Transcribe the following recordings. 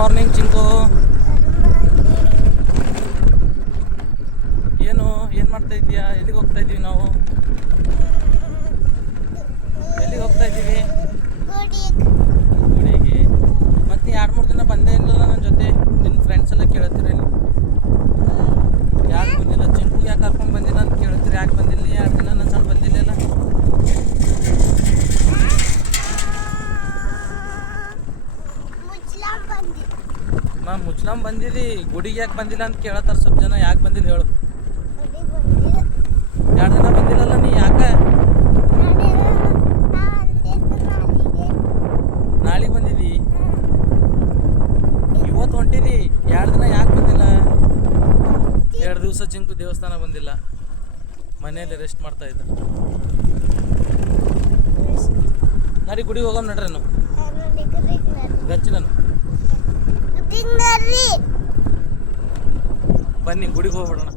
Morning Chinku. ಏನು ಮಾಡ್ತಾ ಇದೀಯಾ? ಎಲ್ಲಿಗೆ ಹೋಗ್ತಾ ಇದ್ದೀವಿ ನಾವು? ಎಲ್ಲಿಗೆ ಹೋಗ್ತಾ ಇದ್ದೀವಿ? ಗುಡಿಗೆ. ಮತ್ತು ನೀ 2-3 ದಿನ ಬಂದೇ ಇಲ್ಲಲ್ಲ ನನ್ನ ಜೊತೆ. ನಿನ್ನ ಫ್ರೆಂಡ್ಸ್ ಎಲ್ಲ ಕೇಳ್ತೀರಿ ಇಲ್ಲಿ ಯಾಕೆ ಬಂದಿಲ್ಲ, ಚಿಂಕು ಯಾಕೆ ಕರ್ಕೊಂಡು ಬಂದಿಲ್ಲ ಅಂತ ಕೇಳ್ತೀರಿ. ಯಾಕೆ ಬಂದಿಲ್ಲ 2 ದಿನ ನನ್ನ ಸಣ್ಣ ಬಂದಿಲ್ಲ? ಮುಚ್ಲಾಂ ಬಂದಿರಿ, ಗುಡಿಗೆ ಯಾಕೆ ಬಂದಿಲ್ಲ ಅಂತ ಕೇಳತ್ತಾರ ಸ್ವಲ್ಪ ಜನ. ಯಾಕೆ ಬಂದಿಲ್ಲ ಹೇಳು? 2 ದಿನ ಬಂದಿಲ್ಲಲ್ಲ ನೀ, ಯಾಕೆ? ನಾಳೆಗೆ ಬಂದಿದ್ದಿ, ಇವತ್ತು ಹೊಂಟಿದಿ. 2 ದಿನ ಯಾಕೆ ಬಂದಿಲ್ಲ? 2 ದಿವಸ ಚಿಂಕು ದೇವಸ್ಥಾನ ಬಂದಿಲ್ಲ, ಮನೆಯಲ್ಲಿ ರೆಸ್ಟ್ ಮಾಡ್ತಾ ಇದ್ದ. ನಡಿ ಗುಡಿಗೆ ಹೋಗಮ್ ನಡ್ರಿ. ನಾವು ಗಚ್ಚಿ ನಾನು ಬನ್ನಿ ಗುಡಿಗೆ ಹೋಗ್ಬಿಡೋಣ.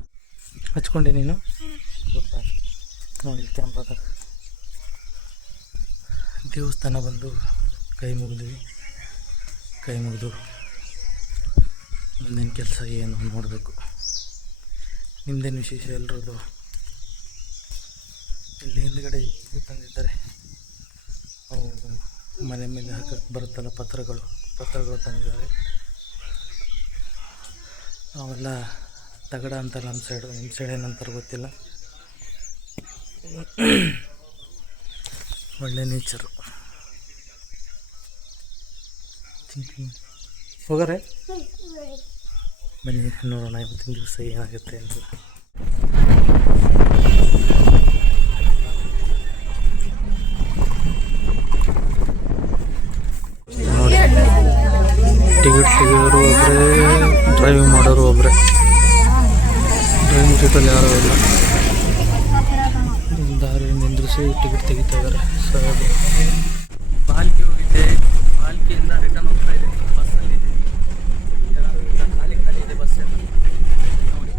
ಹಚ್ಕೊಂಡೆ ನೀನು ನೋಡಿ ಕ್ಯಾಂಪದಾಗ ದೇವಸ್ಥಾನ ಬಂದು ಕೈ ಮುಗಿದು ಮುಂದಿನ ಕೆಲಸ ಏನು ನೋಡಬೇಕು. ನಿಮ್ಮದೇನು ವಿಶೇಷ? ಎಲ್ಲರದು ಇಲ್ಲಿ ಹಿಂದ್ಗಡೆ ಇದು ತಂದಿದ್ದಾರೆ, ಅವು ಮನೆ ಮೇಲೆ ಹಾಕಕ್ಕೆ ಬರುತ್ತಲ್ಲ ಪತ್ರಗಳು ತಂದಿದ್ದಾರೆ. ಅವೆಲ್ಲ ತಗಡ ಅಂತಾರೆ ನಮ್ಮ ಸೈಡು, ನಿಮ್ಮ ಸೈಡ್ ಏನಂತಾರೆ ಗೊತ್ತಿಲ್ಲ. ಒಳ್ಳೆ ನೇಚರು. ಹೋಗಾರೆ ಬನ್ನಿ ನೋಡೋಣ ಇವತ್ತಿನ ದಿವಸ ಏನಾಗುತ್ತೆ ಅಂತ. ನೋಡಿ, ಟಿಕೆಟ್ ತೆಗೆಯೋರು ಒಬ್ಬರೇ, ಡ್ರೈವಿಂಗ್ ಮಾಡೋರು ಒಬ್ಬರೇ. ಡ್ರೈವಿಂಗ್ ಸೀಟಲ್ಲಿ ಯಾರೂ ಇಲ್ಲ. ದಾರಿ ನಿಂದ್ರಿಸಿ ಟಿಕೆಟ್ ತೆಗಿತಾ ಇದ್ದಾರೆ. ಸರಿ, ಪಾಲ್ಕಿ ಹೋಗಿದ್ದೆ, ಪಾಲ್ಕಿಯಿಂದ ರಿಟರ್ನ್ ಹೋಗ್ತಾ ಇದ್ದೀನಿ. ಬಸ್ಸಲ್ಲಿ ಖಾಲಿ ಇದೆ ಬಸ್ ಎಲ್ಲ. ನೋಡಿ,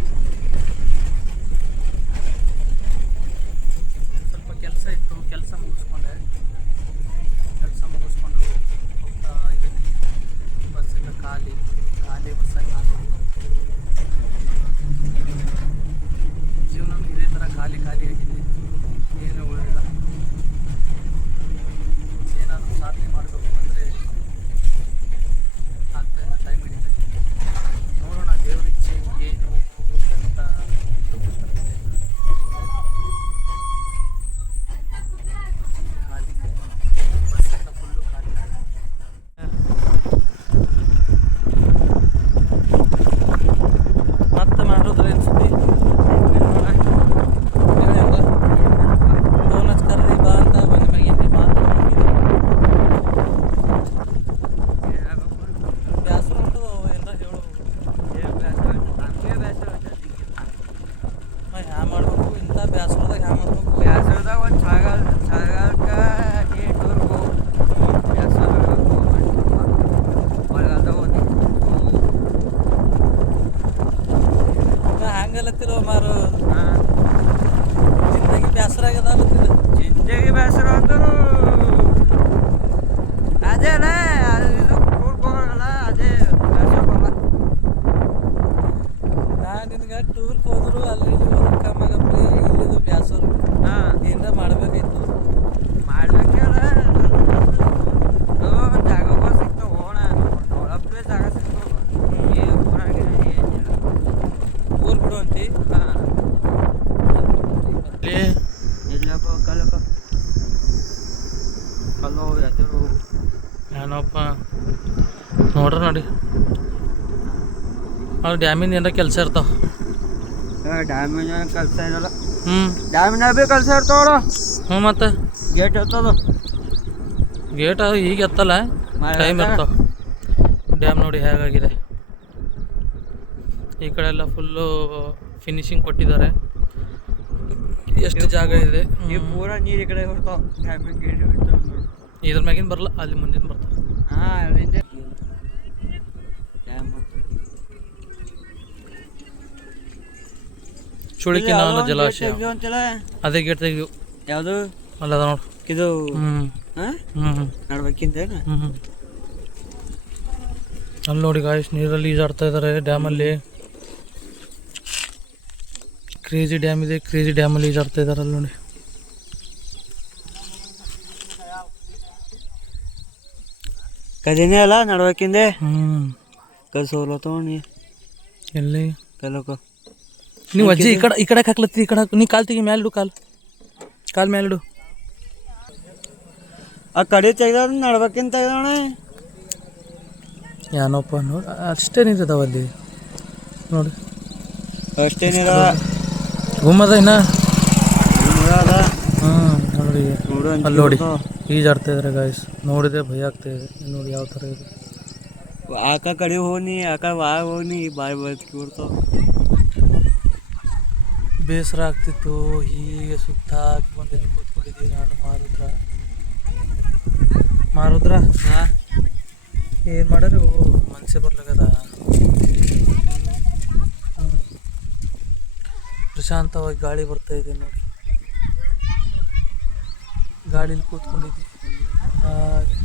ಸ್ವಲ್ಪ ಕೆಲಸ ಇತ್ತು, ಕೆಲಸ ಮುಗಿಸ್ಕೊಂಡು ಹೋಗ್ತಾ ಇದ್ದೀನಿ. ಬಸ್ಸೆಲ್ಲ ಖಾಲಿ ಬಸ್ಸಾಗಿ ಜೀವನ ಇದೇ ಥರ ಖಾಲಿ ಆಗಿದೆ, ಏನು ಉಳಿದಿಲ್ಲ. ಏನಾದರೂ ಸಾಧನೆ ಮಾಡಬೇಕು ಅಂದರೆ ಆಗ್ತಾ ಇಲ್ಲ, ಟೈಮ್ ಹಿಡಿತೈತೆ. ನೋಡೋಣ ದೇವ್ರ ಇಚ್ಛೆ ಏನು ಅಂತ. ಖಾಲಿ ಬಸ್ಸೆಲ್ಲ ಫುಲ್ಲು ಖಾಲಿ. ಮತ್ತೆ ಮಾಡಿದ್ರೆ ಅನ್ಸುತ್ತೆ ಫೋನ್ ಹಚ್ಕರ್ರಿ ಬಾ ಅಂತ ಬಂದ ಮ್ಯಾಗಿದ್ದೆ. ಬ್ಯಾಸರ ಉಂಟು ಎಲ್ಲ ಹೇಳು. ಹ್ಯಾ ಮಾಡ್ಬೇಕು ಇಂಥ ಬ್ಯಾಸರದಾಗ? ಹ್ಯಾ ಮಾಡ್ಬೇಕು? ಬ್ಯಾಸರದಾಗ ಒಂದು ಚಳಿಗಾಲಕ್ಕೆ ಟೂರ್ಗೆ ಹೋಗ್ಬೇಕು. ಬ್ಯಾಸರ ಮಳೆಗಾಲದಾಗ ಹಂಗಲ್ಲತ್ತಿರೋ ಮಾರು. ಜಿಂದಗಿ ಬ್ಯಾಸರ ಆಗ್ಯದ ಅಲ್ಲತ್ತಿದ. ಜಿಂದಗಿ ಬ್ಯಾಸರ ಅಂದರು ಅದೇ ಅಲ್ಲ, ಇದು ಟೂರ್ಗೆ ಹೋಗೋಣ ಅದೇ ಬ್ಯಾಸರ ಬರಲ್ಲ. ನಾನು ನಿನ್ಗೆ ಟೂರ್ಗೆ ಹೋದ್ರು ಅಲ್ಲಿ ಕಮ್ಮಗಪ್ಪಿ ಇಲ್ಲಿದು ಬ್ಯಾಸರ. ಏನಾರ ಮಾಡ್ಬೇಕಾಯ್ತು. ಮಾಡ್ಬೇಕಲ್ಲ, ಜಾಗ ಸಿಗ್ತಾವ ಹೋಗೋಣ. ಒಳಪ್ಪೇ ಜಾಗ ಸಿಗ್ತಾವ. ಊರಾಗ ಏನಿಲ್ಲ, ಊರು ಬಿಡು ಅಂತಿ. ಇಲ್ಲಪ್ಪ ಕಲ್ಲಪ್ಪ ಕಲ್ಲು ಎದುರು ಏನಪ್ಪ ನೋಡ್ರಿ. ನೋಡಿ ಅವ್ರು ಡ್ಯಾಮಿನ ಏನಾರ ಕೆಲಸ ಇರ್ತಾವ. ಡ್ಯಾಮಿನ ಕೆಲಸ ಇರಲ್ಲ. ಡ್ಯಾಮಿನ ಭೀ ಕೆಲಸ ಇರ್ತಾವಲ್ಲ. ಮತ್ತು ಗೇಟ್ ಇರ್ತದ. ಗೇಟ್ ಈಗ ಎತ್ತಲ್ಲ, ಟೈಮ್ ಇರ್ತಾವ. ಡ್ಯಾಮ್ ನೋಡಿ ಹೇಗಾಗಿದೆ. ಈ ಕಡೆ ಎಲ್ಲ ಫುಲ್ಲು ಫಿನಿಶಿಂಗ್ ಕೊಟ್ಟಿದ್ದಾರೆ. ಎಷ್ಟು ಜಾಗ ಇದೆ. ಈ ಪೂರ ನೀರು ಈ ಕಡೆ ಬರ್ತಾವ. ಡ್ಯಾಮಿನ ಗೇಟ್ ಇದ್ರ ಮ್ಯಾಗಿನ ಬರಲ್ಲ, ಅಲ್ಲಿ ಮುಂದಿನ ಬರ್ತಾವ. ಅಲ್ಲಿಂದ ಡ್ಯಾಮ್ ಚುಳಿಕಿನ ಜಲಾಶಯ. ಅದೇ ಗೇಟ್ ತೆಗೆದು ಯಾವುದು ಅಲ್ಲದ ನೋಡು ಇದು. ನಡ್ಬೇಕಿಂತ ಅಲ್ಲಿ ನೋಡಿ ಗಾಯ್ಸ್, ನೀರಲ್ಲಿ ಈಜಾಡ್ತಾ ಇದ್ದಾರೆ ಡ್ಯಾಮಲ್ಲಿ. ಕ್ರೇಜಿ ಡ್ಯಾಮ್ ಇದೆ, ಕ್ರೇಜಿ ಡ್ಯಾಮಲ್ಲಿ ಈಜಾಡ್ತಾ ಇದ್ದಾರೆ ಅಲ್ಲಿ ನೋಡಿ. ಕದಿನೇ ಅಲ್ಲ ನಡ್ಬೇಕಿಂದೆ. ಕಸೋಲತ್ತೋ ನೀ ಎಲ್ಲಿ ಕಲೋಕ ನೀವು ಅಜ್ಜಿ ಈ ಕಡೆ ಹಾಕ್ಲತ್ತಿ, ಈ ಕಡೆ ನೀ ಕಾಲು ತೆಗಿ, ಮ್ಯಾಲಿಡು ಕಾಲು ಮ್ಯಾಲಿಡು. ಆ ಕಡೆ ತೆಗ್ದ ನಡ್ಬೇಕಿಂತ ತೆಗ್ದವಣ ಏನಪ್ಪ ನೋಡಿ, ಅಷ್ಟೇನಿದ್ದಾವ ಅಲ್ಲಿ ನೋಡಿ. ಅಷ್ಟೇನಿದ ಗುಮ್ಮದ ಇನ್ನ ಅದ. ನೋಡಿ ಅಲ್ಲಿ ನೋಡಿ ಈಜಾಡ್ತಾ ಇದ್ದಾರೆ ಗಾಯ್ಸ್. ನೋಡಿದೆ ಭಯ ಆಗ್ತಾ ಇದೆ ನೋಡಿ ಯಾವ ಥರ ಇದೆ. ಆಕ ಕಡೆ ಹೋಗಿ ಆ ಕಡೆ ಹೋಗಿ ಬಾಯಿ ಬದುಕಿ ಬಿಡ್ತಾವ. ಬೇಸರ ಆಗ್ತಿತ್ತು. ಹೀಗೆ ಸುತ್ತ ಹಾಕಿ ಬಂದು ಕೂತ್ಕೊಂಡಿದ್ದೀವಿ ನಾನು ಮಾರುದ್ರ ಏನು ಮಾಡೋರು ಮನಸ್ಸೇ ಬರ್ಲಾಗದ. ಪ್ರಶಾಂತವಾಗಿ ಗಾಳಿ ಬರ್ತಾ ಇದೆ ನೋಡಿ. ಗಾಳೀಲಿ ಕೂತ್ಕೊಂಡಿದ್ದೀವಿ ಹಾಗೆ.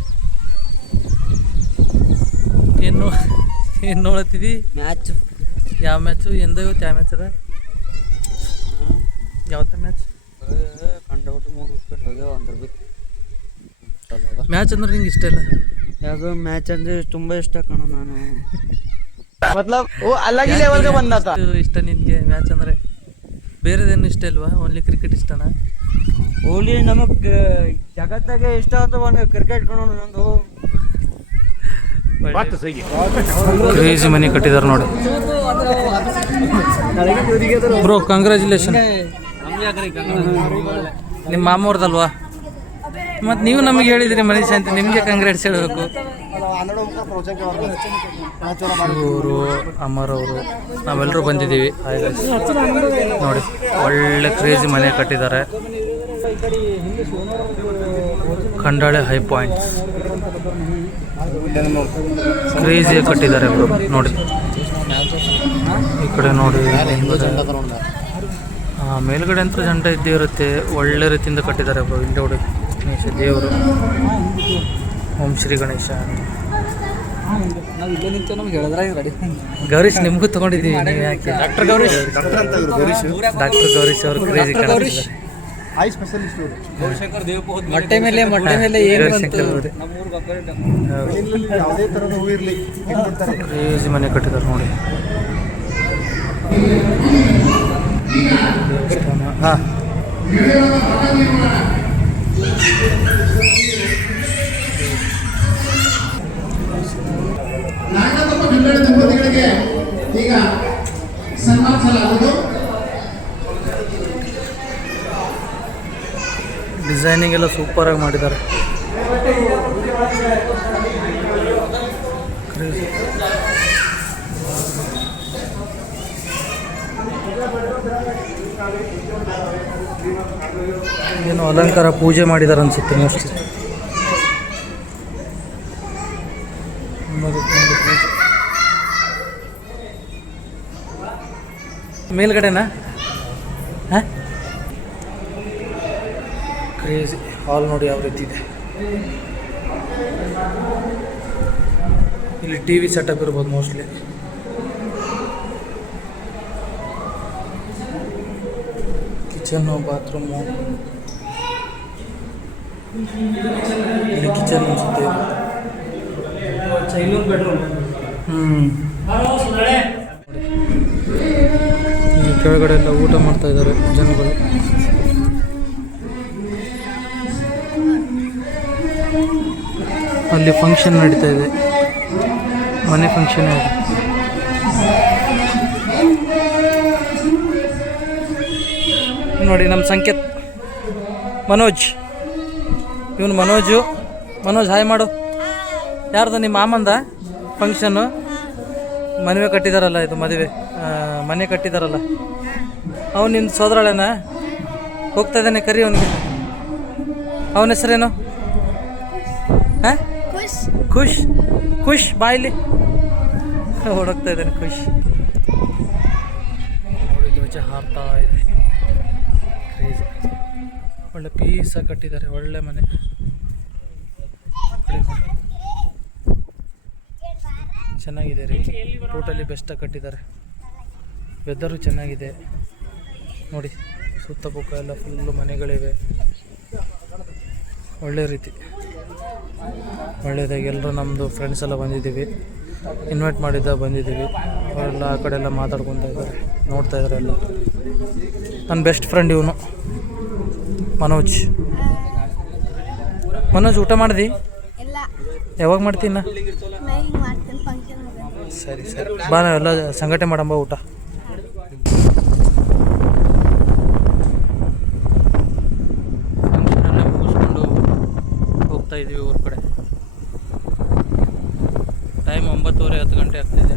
ಏನು ನೋಡತ್ತಿದ್ದಿ? ಮ್ಯಾಚ್. ಯಾವ ಮ್ಯಾಚು? ಎಂದ ಇವತ್ತು ಯಾವ ಮ್ಯಾಚ್ ಅದ? ಯಾವತ್ತ ಮ್ಯಾಚ್? ಕಂಡಬಿಟ್ಟು 3 ವಿಕೆಟ್ ಹೋಗ್ಯಾವ ಅಂದ್ರೆ ಮ್ಯಾಚ್ ಅಂದ್ರೆ ನಿಂಗೆ ಇಷ್ಟ ಇಲ್ಲ? ಯಾವುದು ಮ್ಯಾಚ್ ಅಂದರೆ ತುಂಬ ಇಷ್ಟ ಕಣ ನಾನು. ಇಷ್ಟ ನಿನಗೆ ಮ್ಯಾಚ್ ಅಂದರೆ? ಬೇರೆದೇನು ಇಷ್ಟ ಇಲ್ವಾ? ಓನ್ಲಿ ಕ್ರಿಕೆಟ್ ಇಷ್ಟನಾ? ಓನ್ಲಿ ನಮಗೆ ಜಗತ್ತಾಗೆ ಇಷ್ಟ ಅಥವಾ ಕ್ರಿಕೆಟ್ ಕಣ ನಂದು. ಕ್ರೇಜಿ ಮನೆ ಕಟ್ಟಿದಾರೆ ನೋಡಿ ಬ್ರೋ. ಕಂಗ್ರ್ಯಾಚುಲೇಷನ್. ನಿಮ್ಮ ಮಾಮವ್ರದಲ್ವಾ? ಮತ್ತು ನೀವು ನಮಗೆ ಹೇಳಿದ್ರಿ ಮನೀಶ್ ಅಂತ, ನಿಮಗೆ ಕಂಗ್ರಾಟ್ಸ್ ಹೇಳಬೇಕು. ಇವರು ಅಮರ್ ಅವರು ನಾವೆಲ್ಲರೂ ಬಂದಿದ್ದೀವಿ. ನೋಡಿ ಒಳ್ಳೆ ಕ್ರೇಜಿ ಮನೆ ಕಟ್ಟಿದ್ದಾರೆ. ಖಂಡಾಳೆ ಹೈ ಪಾಯಿಂಟ್ ಕ್ರೇಜಿಯಾಗಿ ಕಟ್ಟಿದ್ದಾರೆ ಇವರು ನೋಡಿ. ಈ ಕಡೆ ನೋಡಿ ಮೇಲ್ಗಡೆ ಅಂತ ಜಂಡ ಇದ್ದೇ ಇರುತ್ತೆ. ಒಳ್ಳೆ ರೀತಿಯಿಂದ ಕಟ್ಟಿದ್ದಾರೆ ಬ್ರೋ. ಇಲ್ಲಿ ನೋಡಿ ಗಣೇಶ ದೇವರು, ಓಂ ಶ್ರೀ ಗಣೇಶ. ಗೌರೀಶ್ ನಿಮಗೂ ತಗೊಂಡಿದ್ದೀವಿ. ನೀವು ಯಾಕೆ? ಡಾಕ್ಟರ್ ಗೌರೀಶ್ ಅವರು ಕ್ರೇಜಿ ಮೊಟ್ಟೆ ಮೇಲೆ ಕ್ರೇಜಿ ಮನೆ ಕಟ್ಟಿದ್ದಾರೆ ನೋಡಿ. ಹಾಂ ಈಗ ಸನ್ಮಾನಿಸಲಾಗುವುದು. ಡಿಸೈನಿಂಗ್ ಎಲ್ಲ ಸೂಪರಾಗಿ ಮಾಡಿದ್ದಾರೆ. ಏನು ಅಲಂಕಾರ ಪೂಜೆ ಮಾಡಿದ್ದಾರೆ ಅನ್ಸುತ್ತೆ ಮೋಸ್ಟ್ಲಿ. ಮೇಲ್ಗಡೆನಾ? ಹಾಂ ಕ್ರೇಜಿ ಹಾಲ್ ನೋಡಿ ಯಾವ ರೀತಿ ಇದೆ. ಇಲ್ಲಿ ಟಿ ವಿ ಸೆಟಪ್ ಇರ್ಬೋದು ಮೋಸ್ಟ್ಲಿ. ಕಿಚನ್ನು, ಬಾತ್ರೂಮು, ಇಲ್ಲಿ ಕಿಚನ್ ಅನಿಸುತ್ತೆ. ಈ ಕೆಳಗಡೆ ಎಲ್ಲ ಊಟ ಮಾಡ್ತಾ ಇದ್ದಾರೆ ಜನಗಳು. ಅಲ್ಲಿ ಫಂಕ್ಷನ್ ನಡೀತಾ ಇದೆ, ಮನೆ ಫಂಕ್ಷನ್ ಇದೆ. ನೋಡಿ ನಮ್ಮ ಸಂಕೇತ್ ಮನೋಜ್, ಇವನು ಮನೋಜ್ ಹಾಯ್ ಮಾಡು. ಯಾರ್ದು? ನಿಮ್ಮ ಮಾಮಂದ ಫಂಕ್ಷನ್ನು? ಮದುವೆ ಕಟ್ಟಿದಾರಲ್ಲ, ಇದು ಮದುವೆ ಮನೆ ಕಟ್ಟಿದಾರಲ್ಲ, ಅವನು ನಿನ್ನ ಸೋದರಳೇನ? ಹೋಗ್ತಾ ಇದ್ದಾನೆ, ಕರಿ ಅವನಿಗೆ. ಅವನ ಹೆಸರೇನು? ಹಾಂ ಖುಷ್ ಬಾಯ್ಲಿ ಓಡೋಗ್ತಾ ಇದ್ದಾನೆ ಖುಷ್. ನೋಡಿ ಧ್ವಜ ಹಾರ್ತಾ ಇದೆ. ಕ್ರೇಜಿ ಒಳ್ಳೆ ಪೀಸಾಗಿ ಕಟ್ಟಿದ್ದಾರೆ, ಒಳ್ಳೆ ಮನೆ. ಚೆನ್ನಾಗಿದೆ ರೀ, ಟೋಟಲಿ ಬೆಸ್ಟಾಗಿ ಕಟ್ಟಿದ್ದಾರೆ. ವೆದರು ಚೆನ್ನಾಗಿದೆ ನೋಡಿ, ಸುತ್ತಮುತ್ತ ಎಲ್ಲ ಫುಲ್ಲು ಮನೆಗಳಿವೆ. ಒಳ್ಳೆ ರೀತಿ ಒಳ್ಳೆಯದಾಗಿ ಎಲ್ಲರೂ ನಮ್ಮದು ಫ್ರೆಂಡ್ಸ್ ಎಲ್ಲ ಬಂದಿದ್ದೀವಿ, ಇನ್ವೈಟ್ ಬಂದಿದ್ದೀವಿ. ಅವರೆಲ್ಲ ಆ ಕಡೆ ಎಲ್ಲ ಮಾತಾಡ್ಕೊತಾ ಇದ್ದಾರೆ, ನೋಡ್ತಾ ಇದ್ದಾರೆ ಎಲ್ಲ. ನನ್ನ ಬೆಸ್ಟ್ ಫ್ರೆಂಡ್ ಇವನು ಮನೋಜ್. ಊಟ ಮಾಡಿದಿ? ಯಾವಾಗ ಮಾಡ್ತೀನ? ಸರಿ ಸರಿ ಬಾ, ನಾವೆಲ್ಲ ಸಂಘಟನೆ ಮಾಡಂಬ ಊಟ. ಫಂಕ್ಷನೆಲ್ಲ ಮುಗಿಸ್ಕೊಂಡು ಹೋಗ್ತಾ ಇದ್ದೀವಿ ಊರ ಕಡೆ. ಟೈಮ್ 9:30 10 ಗಂಟೆ ಆಗ್ತಿದೆ.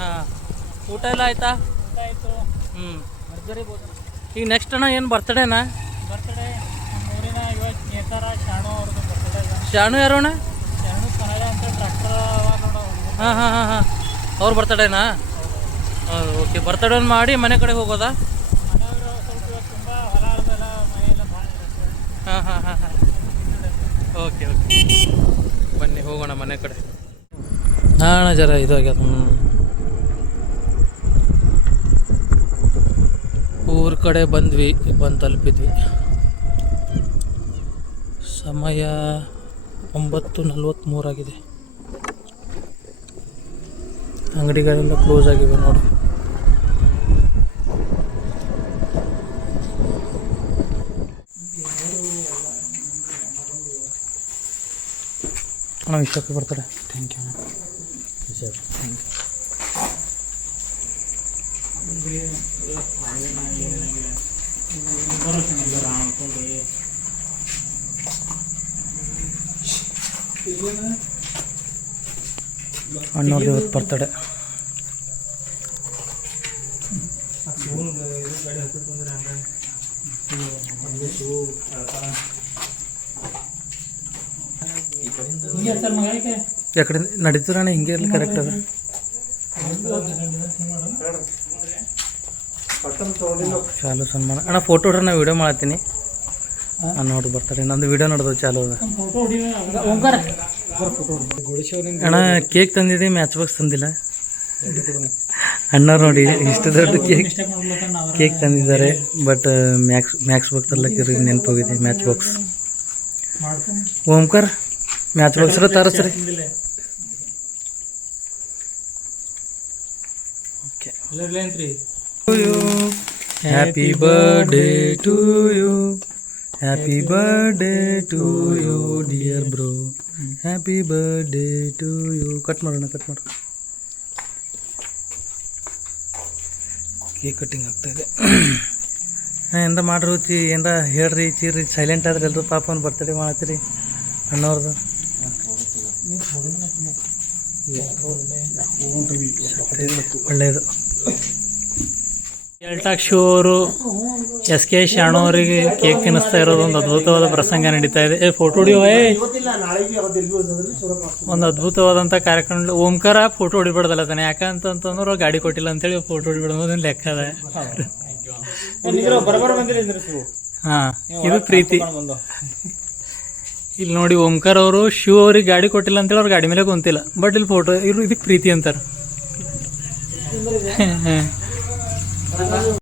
ಹಾಂ, ಊಟ ಎಲ್ಲ ಆಯ್ತಾ? ಹ್ಞೂ. ಈಗ ನೆಕ್ಸ್ಟ್ ಅಣ್ಣ ಏನು ಬರ್ತಡೇನಾ? ಬರ್ತಡೇ ಊರಿನ ಇವಾಗ ನೇತಾರ ಶಾಣು ಅವ್ರದ್ದು ಬರ್ತಡೇ. ಶಾಣು ಯಾರು ಅಣ್ಣ? ಶಾಣು ಕನ್ನಡ ಅಂತ ಟ್ರ್ಯಾಕ್ಟರ್ ನೋಡೋ. ಹಾಂ ಹಾಂ ಹಾಂ ಹಾಂ, ಅವ್ರ ಬರ್ತಡೇನಾ? ಹೌದು, ಓಕೆ. ಬರ್ತಡೇ ಒಂದು ಮಾಡಿ ಮನೆ ಕಡೆ ಹೋಗೋದಾ? ಮನೆಯವರು ಸ್ವಲ್ಪ ಇವಾಗ ತುಂಬ ಹೊಲ ಆಡ್ದಲ್ಲ, ಮನೆಯೆಲ್ಲ ಭಾಳ ಇರುತ್ತೆ. ಹಾಂ ಹಾಂ ಹಾಂ ಹಾಂ, ಓಕೆ ಓಕೆ, ಬನ್ನಿ ಹೋಗೋಣ ಮನೆ ಕಡೆ. ಹಾಂ ಅಣ್ಣ, ಜರ ಇದು ಆಗ್ಯದ. ಊರ ಕಡೆ ಬಂದು ತಲುಪಿದ್ವಿ. ಸಮಯ 9:43 ಆಗಿದೆ. ಅಂಗಡಿಗಳೆಲ್ಲ ಕ್ಲೋಸ್ ಆಗಿವೆ ನೋಡಿ. ಅಣ್ಣ ಇಷ್ಟಕ್ಕೆ ಬರ್ತಾರೆ. Thank you sir, thank you. ಅಣ್ಣವ್ರದ್ದು ಇವತ್ತು ಬರ್ತಡೆ. ಯಾಕಡೆ ನಡೀತಾರಣ ಹಿಂಗೆ ಇರಲಿ, ಕರೆಕ್ಟ್ ಅದ. ಚಾಲು ಸನ್ಮಾನ ಅಣ್ಣ. ಫೋಟೋ ಹೊಡ್ರೆ ನಾ ವೀಡಿಯೋ ಮಾಡತ್ತೀನಿ. ನಾನು ನೋಡಿ ಬರ್ತಾರೆ, ನಂದು ವೀಡಿಯೋ ನೋಡಿದ್ರು ಚಾಲು ಅದ. ಅಣ್ಣ ಕೇಕ್ ತಂದಿದ್ದೆ, ಮ್ಯಾಚ್ ಬಾಕ್ಸ್ ತಂದಿಲ್ಲ. ಅಣ್ಣವ್ರು ನೋಡಿ ಇಷ್ಟು ದೊಡ್ಡ ಕೇಕ್ ತಂದಿದ್ದಾರೆ, ಬಟ್ ಮ್ಯಾಕ್ಸ್ ಬಾಕ್ಸ್ ತರ್ಲಕ್ಕಿರಿ ನೆನಪೋಗಿದೆ. Matchbox Omkar matchbox ತರಿಸ್ರಿ. Okay, happy birthday to you, happy birthday to you dear bro, happy birthday to you. Cut ಮಾಡೋಣ, ಕಟ್ ಮಾಡು. ಕೇಕ್ ಕಟ್ಟಿಂಗ್ ಆಗ್ತಾಯಿದೆ. ಏನಾರ ಮಾಡ್ರಿ, ಏನಾರ ಹೇಳ್ರಿ, ಚೀರಿ. ಸೈಲೆಂಟ್ ಆದ್ರೆ ಎಲ್ಲರೂ ಪಾಪ ಒಂದು ಬರ್ತಡೇ ಮಾಡತ್ತೀರಿ ಅಣ್ಣವ್ರದ್ದು. ಒಳ್ಳೆಯದು. ಎಲ್ಟಾಕ್ ಶೋ ಅವರು SK ಶಾಣು ಅವರಿಗೆ ಕೇಕ್ ತಿನ್ನಿಸ್ತಾ ಇರೋದು ಒಂದು ಅದ್ಭುತವಾದ ಪ್ರಸಂಗ ನಡೀತಾ ಇದೆ. ಫೋಟೋ ಹೊಡಿಯೋವೇ ಒಂದು ಅದ್ಭುತವಾದಂಥ ಕಾರ್ಯಕ್ರಮ. ಓಂಕಾರ ಫೋಟೋ ಹೊಡಿಬಾರ್ದಲ್ಲ ತಾನೆ, ಯಾಕಂತಂದ್ರೆ ಗಾಡಿ ಕೊಟ್ಟಿಲ್ಲ ಅಂತೇಳಿ ಫೋಟೋ ಹೊಡಿಬಾರ್ದು ಲೆಕ್ಕ ಅದ. ಹಾಂ, ಇದು ಪ್ರೀತಿ. ಇಲ್ಲಿ ನೋಡಿ, ಓಂಕಾರ ಅವರು ಶಿವ ಅವ್ರಿಗೆ ಗಾಡಿ ಕೊಟ್ಟಿಲ್ಲ ಅಂತೇಳಿ ಅವ್ರು ಗಾಡಿ ಮೇಲೆ ಕುಂತಿಲ್ಲ, ಬಟ್ ಇಲ್ಲಿ ಫೋಟೋ ಇವರು ಇದಕ್ಕೆ ಪ್ರೀತಿ ಅಂತಾರೆ.